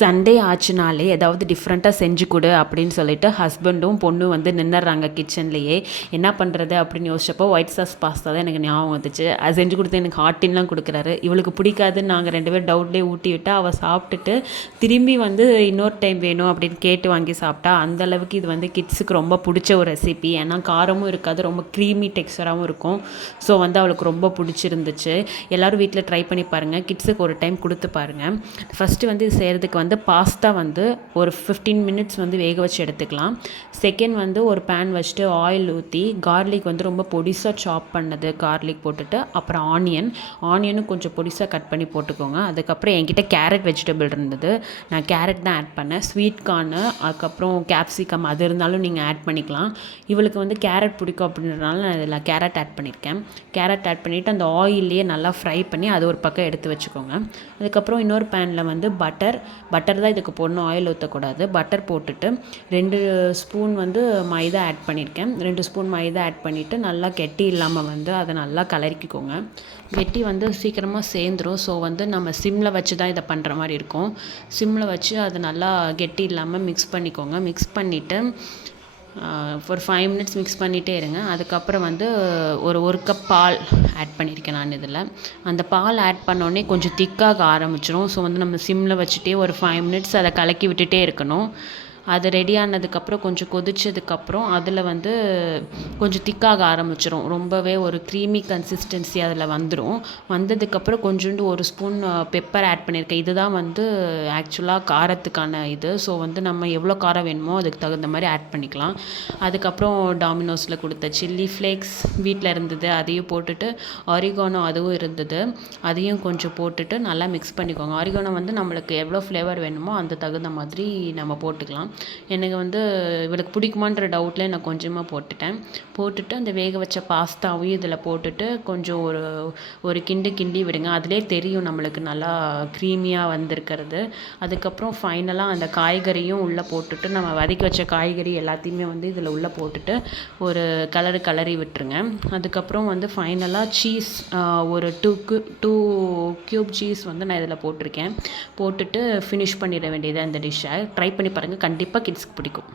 Sunday ஆச்சுனாலே ஏதாவது டிஃப்ரெண்ட்டாக செஞ்சு கொடு அப்படின்னு சொல்லிட்டு ஹஸ்பண்டும் பொண்ணும் வந்து நின்னுறாங்க கிச்சன்லேயே. என்ன பண்ணுறது அப்படின்னு யோசிச்சப்போ ஒயிட் சாஸ் பாஸ்தா தான் எனக்கு ஞாபகம் வந்துச்சு. அது செஞ்சு கொடுத்து எனக்கு ஹாட்டின்லாம் கொடுக்குறாரு. இவளுக்கு பிடிக்காதுன்னு நாங்கள் 2 பேரும் டவுட்லேயே ஊட்டி விட்டு அவள் சாப்பிட்டுட்டு திரும்பி வந்து இன்னொரு டைம் வேணும் அப்படின்னு கேட்டு வாங்கி சாப்பிட்டா. அந்தளவுக்கு இது வந்து கிட்ஸுக்கு ரொம்ப பிடிச்ச ஒரு ரெசிபி. ஏன்னா காரமும் இருக்காது, ரொம்ப க்ரீமி டெக்ஸ்சராகவும் இருக்கும். ஸோ வந்து அவளுக்கு ரொம்ப பிடிச்சிருந்துச்சு. எல்லோரும் வீட்டில் ட்ரை பண்ணி பாருங்கள், கிட்ஸுக்கு ஒரு டைம் கொடுத்து பாருங்கள். ஃபஸ்ட்டு வந்து இது செய்கிறதுக்கு வந்து பாஸ்தா வந்து ஒரு 15 மினிட்ஸ் வந்து வேக வச்சு எடுத்துக்கலாம். செகண்ட் வந்து ஒரு பேன் வச்சுட்டு ஆயில் ஊற்றி கார்லிக் வந்து ரொம்ப பொடிசாக சாப் பண்ணது கார்லிக் போட்டுட்டு, அப்புறம் ஆனியனும் கொஞ்சம் பொடிசாக கட் பண்ணி போட்டுக்கோங்க. அதுக்கப்புறம் என்கிட்ட கேரட் வெஜிடபிள் இருந்தது, நான் கேரட் தான் ஆட் பண்ணேன். ஸ்வீட் கார்னு அதுக்கப்புறம் கேப்சிகம் அது இருந்தாலும் நீங்கள் ஆட் பண்ணிக்கலாம். இவளுக்கு வந்து கேரட் பிடிக்கும் அப்படின்றனால நான் இதில் கேரட் ஆட் பண்ணியிருக்கேன். கேரட் ஆட் பண்ணிவிட்டு அந்த ஆயிலே நல்லா ஃப்ரை பண்ணி அது ஒரு பக்கம் எடுத்து வச்சுக்கோங்க. அதுக்கப்புறம் இன்னொரு பேனில் வந்து பட்டர் தான் இதுக்கு போடணும், ஆயில் ஊற்றக்கூடாது. பட்டர் போட்டுட்டு 2 ஸ்பூன் வந்து மைதா ஆட் பண்ணியிருக்கேன். 2 ஸ்பூன் மைதா ஆட் பண்ணிவிட்டு நல்லா கெட்டி இல்லாமல் வந்து அதை நல்லா கலரிக்கிக்கோங்க. கெட்டி வந்து சீக்கிரமாக சேர்ந்துடும். ஸோ வந்து நம்ம சிம்மில் வச்சு தான் இதை பண்ணுற மாதிரி இருக்கும். சிம்மில் வச்சு அது நல்லா கெட்டி இல்லாமல் மிக்ஸ் பண்ணிக்கோங்க. மிக்ஸ் பண்ணிவிட்டு ஒரு 5 மினிட்ஸ் மிக்ஸ் பண்ணிகிட்டே இருங்க. அதுக்கப்புறம் வந்து ஒரு கப் பால் ஆட் பண்ணியிருக்கேன் நான் இதில். அந்த பால் ஆட் பண்ணோடனே கொஞ்சம் திக்காக ஆரம்பிச்சிடும். ஸோ வந்து நம்ம சிம்மில் வச்சுட்டே ஒரு 5 மினிட்ஸ் அதை கலக்கி விட்டுட்டே இருக்கணும். அது ரெடி ஆனதுக்கப்புறம் கொஞ்சம் கொதிச்சதுக்கப்புறம் அதில் வந்து கொஞ்சம் திக்காக ஆரம்பிச்சிடும். ரொம்பவே ஒரு க்ரீமி கன்சிஸ்டன்சி அதில் வந்துடும். வந்ததுக்கப்புறம் கொஞ்சோண்டு ஒரு ஸ்பூன் பெப்பர் ஆட் பண்ணியிருக்கேன். இதுதான் வந்து ஆக்சுவலாக காரத்துக்கான இது. ஸோ வந்து நம்ம எவ்வளோ காரம் வேணுமோ அதுக்கு தகுந்த மாதிரி ஆட் பண்ணிக்கலாம். அதுக்கப்புறம் டாமினோஸில் கொடுத்த சில்லி ஃப்ளேக்ஸ் வீட்டில் இருந்தது, அதையும் போட்டுட்டு ஆரிகானோ அதுவும் இருந்தது, அதையும் கொஞ்சம் போட்டுட்டு நல்லா மிக்ஸ் பண்ணிக்கோங்க. ஆரிகானோ வந்து நம்மளுக்கு எவ்வளோ ஃப்ளேவர் வேணுமோ அந்த தகுந்த மாதிரி நம்ம போட்டுக்கலாம். எனக்கு வந்து இவளுக்கு பிடிக்குமான்ற டவுட்டில் நான் கொஞ்சமாக போட்டுட்டு அந்த வேக வச்ச பாஸ்தாவையும் இதில் போட்டுட்டு கொஞ்சம் ஒரு கிண்டி விடுங்க. அதிலே தெரியும் நம்மளுக்கு நல்லா க்ரீமியாக வந்திருக்கிறது. அதுக்கப்புறம் ஃபைனலாக அந்த காய்கறியும் உள்ளே போட்டுட்டு நம்ம வதக்கி வச்ச காய்கறி எல்லாத்தையுமே வந்து இதில் உள்ளே போட்டுட்டு ஒரு கலரி விட்டுருங்க. அதுக்கப்புறம் வந்து ஃபைனலாக சீஸ் ஒரு 2 க்யூப் சீஸ் வந்து நான் இதில் போட்டிருக்கேன். போட்டுட்டு ஃபினிஷ் பண்ணிட வேண்டியது அந்த டிஷ்ஷை. ட்ரை பண்ணி பாருங்கள், கண்டிப்பாக கிட்ஸ்க்கு பிடிக்கும்.